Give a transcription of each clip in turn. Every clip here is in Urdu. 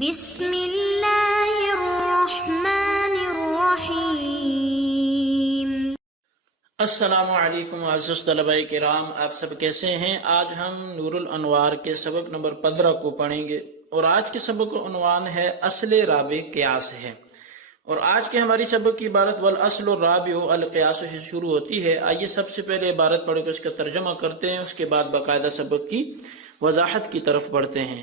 بسم اللہ الرحمن الرحیم۔ السلام علیکم عزیز طلباء کرام، آپ سب کیسے ہیں؟ آج ہم نور الانوار کے سبق نمبر 15 کو پڑھیں گے اور آج کے سبق کا عنوان ہے اصل رابع قیاس ہے۔ اور آج کے ہماری سبق کی عبارت والاصل الرابع القیاس سے شروع ہوتی ہے۔ آئیے سب سے پہلے عبارت پڑھ کے اس کا ترجمہ کرتے ہیں، اس کے بعد باقاعدہ سبق کی وضاحت کی طرف بڑھتے ہیں۔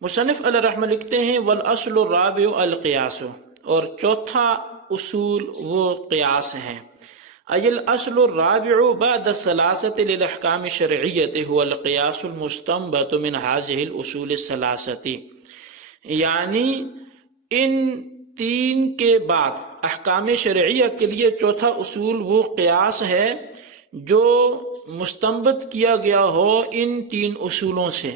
مصنف علیہ رحمہ لکھتے ہیں والاصل الرابع القیاس، اور چوتھا اصول وہ قیاس ہیں۔ ای الاصل الرابع بعد الثلاثة للاحکام الشرعیة هو القیاس المستنبط من هذه الاصول الثلاثة، یعنی ان تین کے بعد احکام شرعیہ کے لیے چوتھا اصول وہ قیاس ہے جو مستنبط کیا گیا ہو ان تین اصولوں سے۔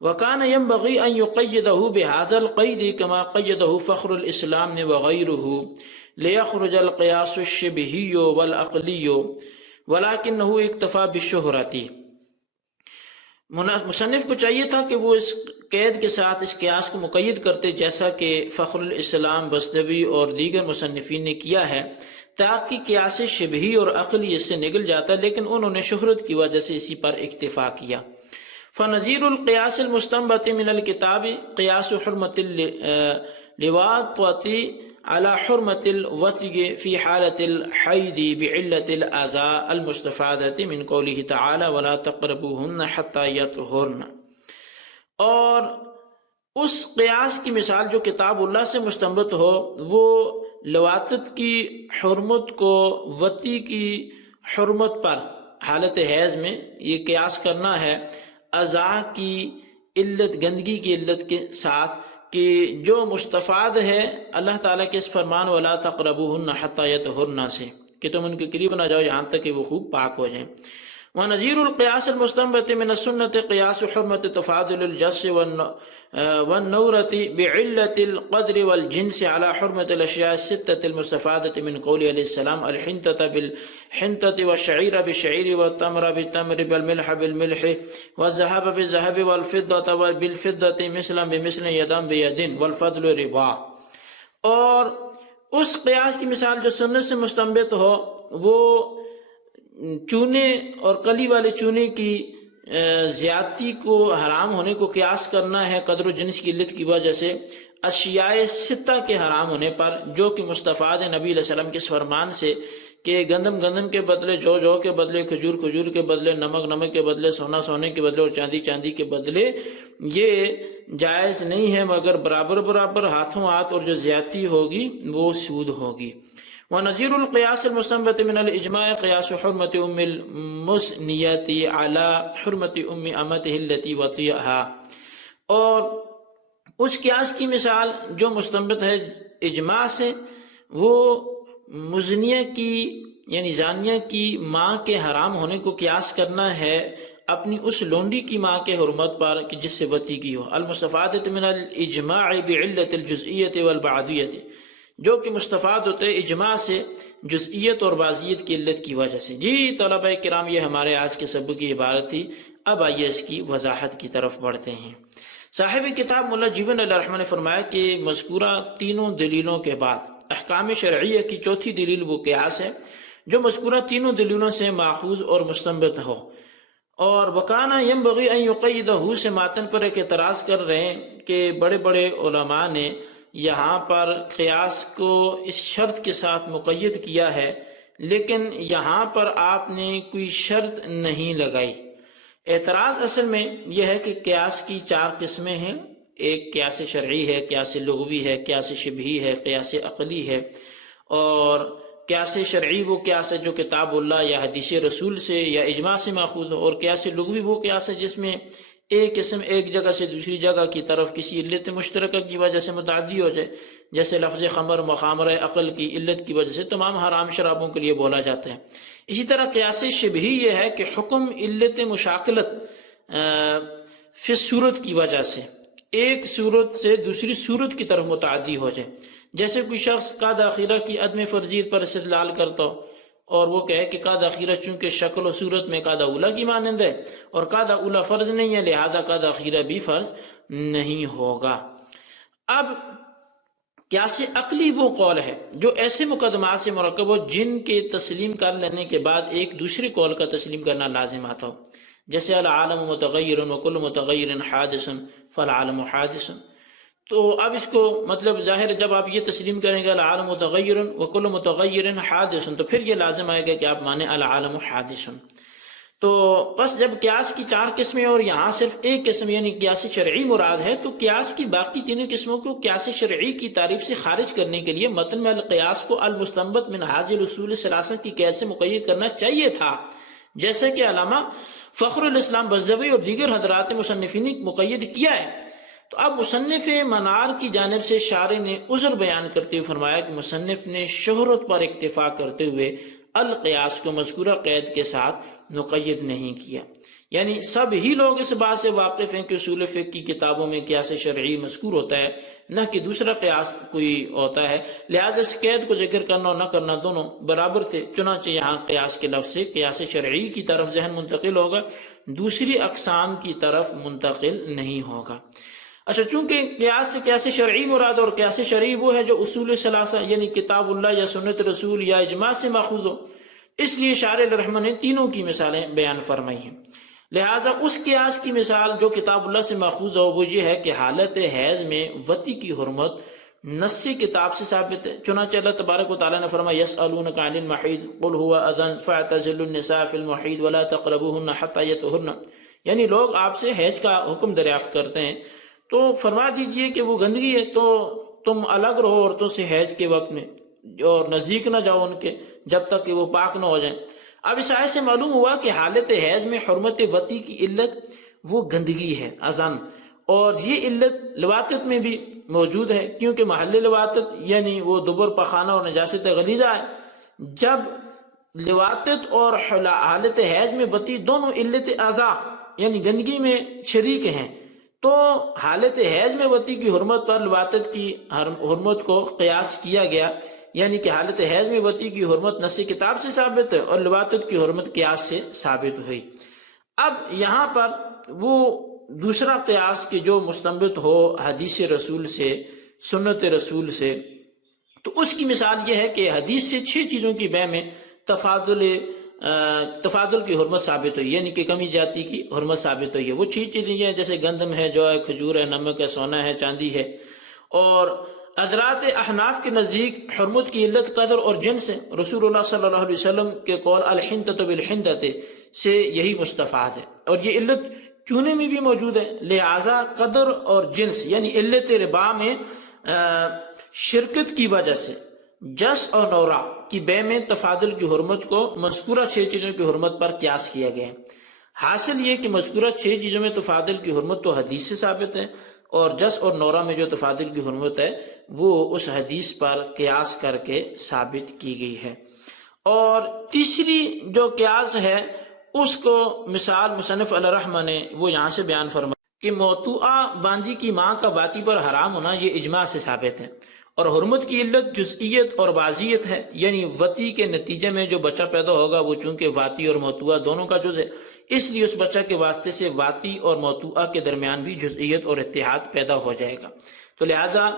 وَكَانَ يَنبَغِي أَن يُقَيِّدَهُ بِهَذَا الْقَيْدِ كَمَا قَيَّدَهُ فَخْرُ الْإِسْلَامِ وَغَيْرُهُ لِيَخْرُجَ الْقِيَاسُ الشِّبْهِيُّ وَالْعَقْلِيُّ وَلَكِنَّهُ اكْتَفَى بِالشُّهْرَةِ۔ مصنف کو چاہیے تھا کہ وہ اس قید کے ساتھ اس قیاس کو مقید کرتے جیسا کہ فخر الاسلام بزدوی اور دیگر مصنفین نے کیا ہے، تاکہ قیاس شبہی اور عقلی اس سے نکل جاتا، لیکن انہوں نے شہرت کی وجہ سے اسی پر اکتفا کیا۔ فنظیر القیاس المستنبط من الکتاب قیاس حرمت اللواطة على حرمت الوطء في حالة الحید بعلة الأذى المستفادة من قوله تعالى ولا تقربوهن حتى يطهرن۔ اور اس قیاس کی مثال جو کتاب اللہ سے مستنبط ہو، وہ لواطت کی حرمت کو وطی کی حرمت پر حالت حیض میں یہ قیاس کرنا ہے، اذا کی علت، گندگی کی علت کے ساتھ، کہ جو مستفاد ہے اللہ تعالیٰ کے اس فرمان وَلَا تَقْرَبُوهُنَّ حَتَّى يَطْهُرْنَ سے، کہ تم ان کے قریب نہ جاؤ یہاں تک کہ وہ خوب پاک ہو جائیں۔ وَنَظِيرُ الْقِيَاسِ الْمُسْتَنبَطِ مِنَ السُّنَّةِ قِيَاسُ حُرْمَةِ تَفَاضُلِ الْجَنسِ وَالنَّوْرَةِ بِعِلَّةِ الْقَدْرِ وَالْجِنسِ عَلَى حُرْمَةِ الْأَشْيَاءِ السِّتَّةِ الْمُسْتَفَادَةِ مِنْ قَوْلِهِ عَلَيْهِ السَّلَامُ الْحِنْطَةَ بِالْحِنْطَةِ وَالشَّعِيرَ بِالشَّعِيرِ وَالتَّمْرَ بِالتَّمْرِ وَالْمِلْحَ بِالْمِلْحِ وَالذَّهَبَ بِالذَّهَبِ وَالْفِضَّةَ بِالْفِضَّةِ مِثْلًا بِمِثْلٍ يَدًا بِيَدٍ وَالْفَضْلُ رِبًا۔ اور اس قیاس کی مثال جو سنت سے مستنبط ہو، وہ چونے اور کلی والے چونے کی زیادتی کو حرام ہونے کو قیاس کرنا ہے قدر و جنس کی علت کی وجہ سے اشیاء ستہ کے حرام ہونے پر، جو کہ مستفاد ہے نبی علیہ السلام کے اس فرمان سے کہ گندم گندم کے بدلے جو جو کے بدلے، کھجور کھجور کے بدلے، نمک نمک کے بدلے، سونا سونے کے بدلے اور چاندی چاندی کے بدلے، یہ جائز نہیں ہے، مگر برابر برابر ہاتھوں ہاتھ، اور جو زیادتی ہوگی وہ سود ہوگی۔ وَنَظِيرُ الْقِيَاسِ الْمُسْتَنبَطِ مِنَ الْإِجْمَاعِ قِيَاسُ حُرْمَةِ أُمِّ الْمُسْنِيَةِ عَلَى حُرْمَةِ أُمِّ أَمَتِهِ الَّتِي وَطِئَهَا۔ اور اس قیاس کی مثال جو مستنبط ہے اجماع سے، وہ مزنیہ کی یعنی زانیہ کی ماں کے حرام ہونے کو قیاس کرنا ہے اپنی اس لونڈی کی ماں کے حرمت پر کہ جس سے وطی کی ہو۔ المستفادۃ من الاجماع بعلت الجزئیت والبعضیت، جو کہ مستفاد ہوتے اجماع سے جزئیت اور بعضیت کی علت کی وجہ سے۔ جی طلبہ کرام، یہ ہمارے آج کے سبق کی عبارت تھی۔ اب آئیے اس کی وضاحت کی طرف بڑھتے ہیں۔ صاحب کتاب مولا جیون علیہ الرحمہ نے فرمایا کہ مذکورہ تینوں دلیلوں کے بعد احکام شرعیہ کی چوتھی دلیل وہ قیاس ہے جو مذکورہ تینوں دلیلوں سے ماخوذ اور مستنبط ہو۔ اور وَكَانَ يَنبَغِي أَن يُقَيِّدَهُ سے ماتن پر ایک اعتراض کر رہے ہیں کہ بڑے بڑے علماء نے یہاں پر قیاس کو اس شرط کے ساتھ مقید کیا ہے، لیکن یہاں پر آپ نے کوئی شرط نہیں لگائی۔ اعتراض اصل میں یہ ہے کہ قیاس کی چار قسمیں ہیں، ایک قیاس شرعی ہے، قیاس لغوی ہے، قیاس شبہی ہے، قیاس عقلی ہے۔ اور قیاس شرعی وہ قیاس ہے جو کتاب اللہ یا حدیث رسول سے یا اجماع سے ماخوذ ہو، اور قیاس لغوی وہ قیاس ہے جس میں ایک قسم ایک جگہ سے دوسری جگہ کی طرف کسی علت مشترکہ کی وجہ سے متعدی ہو جائے، جیسے لفظ خمر مخامرہ عقل کی علت کی وجہ سے تمام حرام شرابوں کے لیے بولا جاتا ہے۔ اسی طرح قیاس شبہی یہ ہے کہ حکم علت مشاکلت فی صورت کی وجہ سے ایک صورت سے دوسری صورت کی طرف متعدی ہو جائے، جیسے کوئی شخص قاعدہ اخیرہ کی عدم فرضیت پر استدلال کرتا ہو اور وہ کہے کہ قاعدہ اخیرہ چونکہ شکل و صورت میں قاعدہ اولیٰ کی مانند ہے اور قاعدہ اولیٰ فرض نہیں ہے، لہذا قاعدہ اخیرہ بھی فرض نہیں ہوگا۔ اب قیاس عقلی وہ قول ہے جو ایسے مقدمات سے مرکب ہو جن کے تسلیم کر لینے کے بعد ایک دوسرے قول کا تسلیم کرنا لازم آتا ہو، جیسے العالم متغیر وکل متغیر حادث فالعالم حادث۔ تو اب اس کو مطلب ظاہر ہے جب آپ یہ تسلیم کریں گے العالم متغیر وکل متغیر حادث، تو پھر یہ لازم آئے گا کہ آپ مانیں العالم حادث۔ تو بس جب قیاس کی 4 قسمیں اور یہاں صرف ایک قسم یعنی قیاس شرعی مراد ہے، تو قیاس کی باقی تینوں قسموں کو قیاس شرعی کی تعریف سے خارج کرنے کے لیے متن میں القیاس کو المستنبط من حاذی الاصول الثلاثہ کی قید سے مقید کرنا چاہیے تھا، جیسے کہ علامہ فخر الاسلام بزدوی اور دیگر حضرات مصنفین نے مقید کیا ہے۔ تو اب مصنف منار کی جانب سے شارح نے عذر بیان کرتے ہوئے فرمایا کہ مصنف نے شہرت پر اکتفا کرتے ہوئے القیاس کو مذکورہ قید کے ساتھ مقید نہیں کیا، یعنی سب ہی لوگ اس بات سے واقف ہیں کہ اصول فقہ کی کتابوں میں قیاس شرعی مذکور ہوتا ہے، نہ کہ دوسرا قیاس کوئی ہوتا ہے، لہذا اس قید کو ذکر کرنا اور نہ کرنا دونوں برابر تھے، چنانچہ یہاں قیاس کے لفظ سے قیاس شرعی کی طرف ذہن منتقل ہوگا، دوسری اقسام کی طرف منتقل نہیں ہوگا۔ اچھا، چونکہ قیاس سے قیاس شرعی مراد اور قیاس شرعی وہ ہے جو اصول ثلاثہ یعنی کتاب اللہ یا سنت رسول یا اجماع سے ماخوذ ہو، اس لیے شارح الرحمن نے تینوں کی مثالیں بیان فرمائی ہیں۔ لہٰذا اس قیاس کی مثال جو کتاب اللہ سے ماخوذ ہو وہ یہ ہے کہ حالت حیض میں وطی کی حرمت نص کتاب سے ثابت ہے، چنانچہ اللہ تبارک و تعالیٰ نے فرمایا یسألونک عن المحیض قل هو اذن فاعتزلوا النساء فی المحیض ولا تقربوهن حتی یطہرن، یعنی لوگ آپ سے حیض کا حکم دریافت کرتے ہیں تو فرما دیجئے کہ وہ گندگی ہے، تو تم الگ رہو عورتوں سے حیض کے وقت میں اور نزدیک نہ جاؤ ان کے جب تک کہ وہ پاک نہ ہو جائیں۔ اب اس آیت سے معلوم ہوا کہ حالت حیض میں حرمت وطی کی علت وہ گندگی ہے، اذن، اور یہ علت لواطت میں بھی موجود ہے، کیونکہ محل لواطت یعنی وہ دبر پخانہ اور نجاست غلیظہ ہے۔ جب لواطت اور حالت حیض میں وطی دونوں علت اعضاء یعنی گندگی میں شریک ہیں، تو حالت حیض میں وطی کی حرمت پر لواطت کی حرمت کو قیاس کیا گیا، یعنی کہ حالت حیض میں وطی کی حرمت نص کتاب سے ثابت ہے اور لواطت کی حرمت قیاس سے ثابت ہوئی۔ اب یہاں پر وہ دوسرا قیاس کہ جو مستنبط ہو حدیث رسول سے، سنت رسول سے، تو اس کی مثال یہ ہے کہ حدیث سے 6 چیزوں کی بے میں تفاضل کی حرمت ثابت ہوئی، یعنی کہ کمی زیادتی کی حرمت ثابت ہوئی ہے۔ وہ 6 چیزیں یہ ہیں جیسے گندم ہے، جو ہے، کھجور ہے، نمک ہے، سونا ہے، چاندی ہے۔ اور حضرات احناف کے نزدیک حرمت کی علت قدر اور جنس ہے، رسول اللہ صلی اللہ علیہ وسلم کے قول الحنطۃ بالحنطۃ سے یہی مستفاد ہے، اور یہ علت چونے میں بھی موجود ہے، لہذا قدر اور جنس یعنی علت ربا میں شرکت کی وجہ سے جس اور نورا کی بے میں تفاضل کی حرمت کو مذکورہ 6 چیزوں کی حرمت پر قیاس کیا گیا ہے۔ حاصل یہ کہ مذکورہ 6 چیزوں میں تفاضل کی حرمت تو حدیث سے ثابت ہے، اور جس اور نورا میں جو تفاضل کی حرمت ہے وہ اس حدیث پر قیاس کر کے ثابت کی گئی ہے۔ اور تیسری جو قیاس ہے اس کو مثال مصنف علیہ الرحمہ نے وہ یہاں سے بیان فرمایا کہ موطوعہ باندی کی ماں کا واطی پر حرام ہونا یہ اجماع سے ثابت ہے، اور حرمت کی علت جزئیت اور بعضیت ہے، یعنی وطی کے نتیجے میں جو بچہ پیدا ہوگا وہ چونکہ واطی اور موطوعہ دونوں کا جز ہے، اس لیے اس بچہ کے واسطے سے واطی اور موطوعہ کے درمیان بھی جزئیت اور اتحاد پیدا ہو جائے گا، تو لہٰذا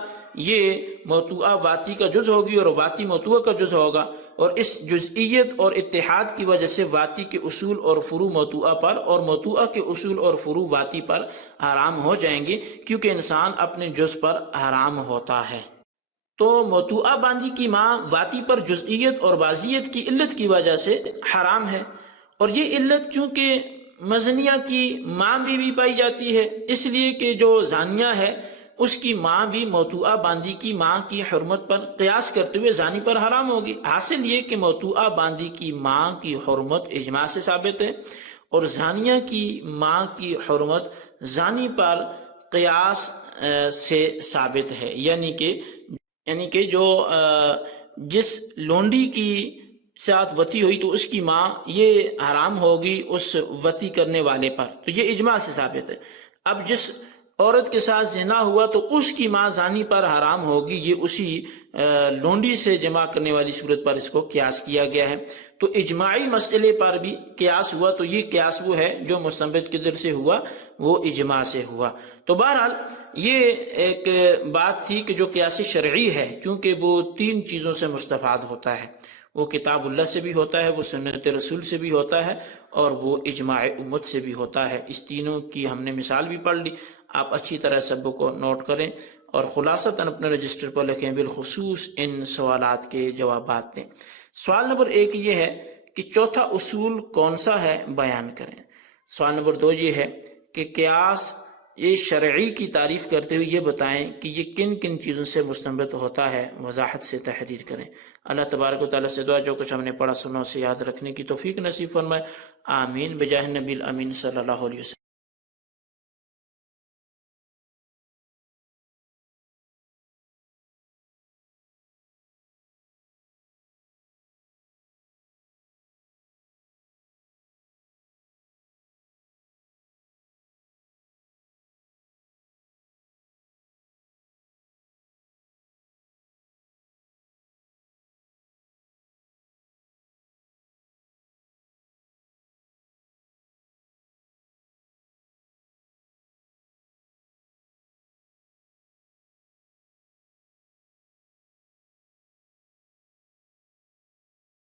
یہ موطوعہ واطی کا جز ہوگی اور واطی موطوعہ کا جز ہوگا، اور اس جزئیت اور اتحاد کی وجہ سے واطی کے اصول اور فروع موطوعہ پر اور موطوعہ کے اصول اور فروع واطی پر حرام ہو جائیں گے، کیونکہ انسان اپنے جز پر حرام ہوتا ہے۔ تو موطوعہ باندی کی ماں واطی پر جزئیت اور بعضیت کی علت کی وجہ سے حرام ہے، اور یہ علت چونکہ مزنیہ کی ماں بھی پائی جاتی ہے، اس لیے کہ جو زانیہ ہے اس کی ماں بھی موطوعہ باندی کی ماں کی حرمت پر قیاس کرتے ہوئے زانی پر حرام ہوگی۔ حاصل یہ کہ موطوعہ باندی کی ماں کی حرمت اجماع سے ثابت ہے، اور زانیہ کی ماں کی حرمت زانی پر قیاس سے ثابت ہے، یعنی کہ جو جس لونڈی کی ساتھ وطی ہوئی تو اس کی ماں یہ حرام ہوگی اس وطی کرنے والے پر، تو یہ اجماع سے ثابت ہے۔ اب جس عورت کے ساتھ زنا ہوا تو اس کی ماں زانی پر حرام ہوگی، یہ اسی لونڈی سے جمع کرنے والی صورت پر اس کو قیاس کیا گیا ہے۔ تو اجماعی مسئلے پر بھی قیاس ہوا تو یہ قیاس وہ ہے جو مستنبط کی در سے ہوا، وہ اجماع سے ہوا۔ تو بہرحال یہ ایک بات تھی کہ جو قیاس شرعی ہے، چونکہ وہ تین چیزوں سے مستفاد ہوتا ہے، وہ کتاب اللہ سے بھی ہوتا ہے، وہ سنت رسول سے بھی ہوتا ہے، اور وہ اجماع امت سے بھی ہوتا ہے۔ اس تینوں کی ہم نے مثال بھی پڑھ لی، آپ اچھی طرح سب کو نوٹ کریں اور خلاصتاً اپنے رجسٹر پر لکھیں، بالخصوص ان سوالات کے جوابات دیں۔ سوال نمبر 1 یہ ہے کہ چوتھا اصول کون سا ہے، بیان کریں۔ سوال نمبر 2 یہ ہے کہ قیاس یہ شرعی کی تعریف کرتے ہوئے یہ بتائیں کہ یہ کن کن چیزوں سے مستنبط ہوتا ہے، وضاحت سے تحریر کریں۔ اللہ تبارک و تعالیٰ سے دعا جو کچھ ہم نے پڑھا سنا اسے یاد رکھنے کی توفیق نصیب فرمائے، آمین بجاہ نبی الامین صلی اللہ علیہ وسلم۔